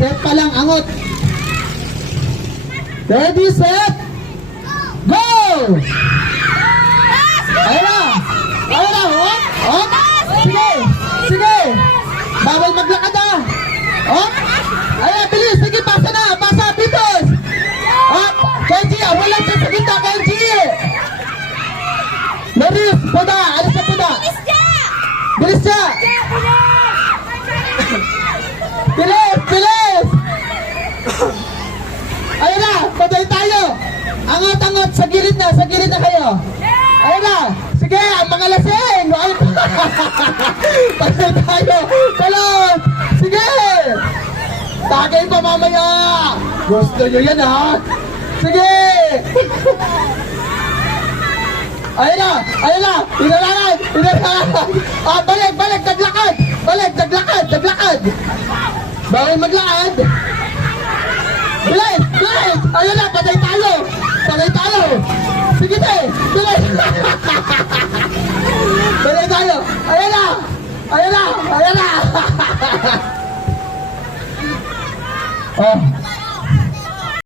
Set pa lang, angot. Ready, set, go! Ayun na! Ayun na! Hop! Hop! Sige! Sige! Bawal maglakad ah! Hop! Ayun, bilis! Sige, pasa na! Pasa! Bitos! Hop! Kenji! Wala siya sa gitna, Kenji! Loris! Puda! Alis sa puda! Bilis siya! Bilis! Bilis! Ayun na! Patay tayo! Angot-angot! Sa gilid na! Sa gilid na kayo! Ayun na! Sige! Ang mga lasing! Ay, patay tayo! Talon! Sige! Tagay pa mamaya! Gusto nyo yan ha? Sige! Ayun na! Ayun na! Inalangan! Inalangan! Ah, balik! Balik! Taglakad! Balik! Taglakad! Taglakad! Bawal maglakad! Bilis! Bilis! Ayun na! Patay tayo! Patay tayo! Sige tayo! Bilis! Patay tayo! Ayun na! Ayun na! Ayun na! Oh!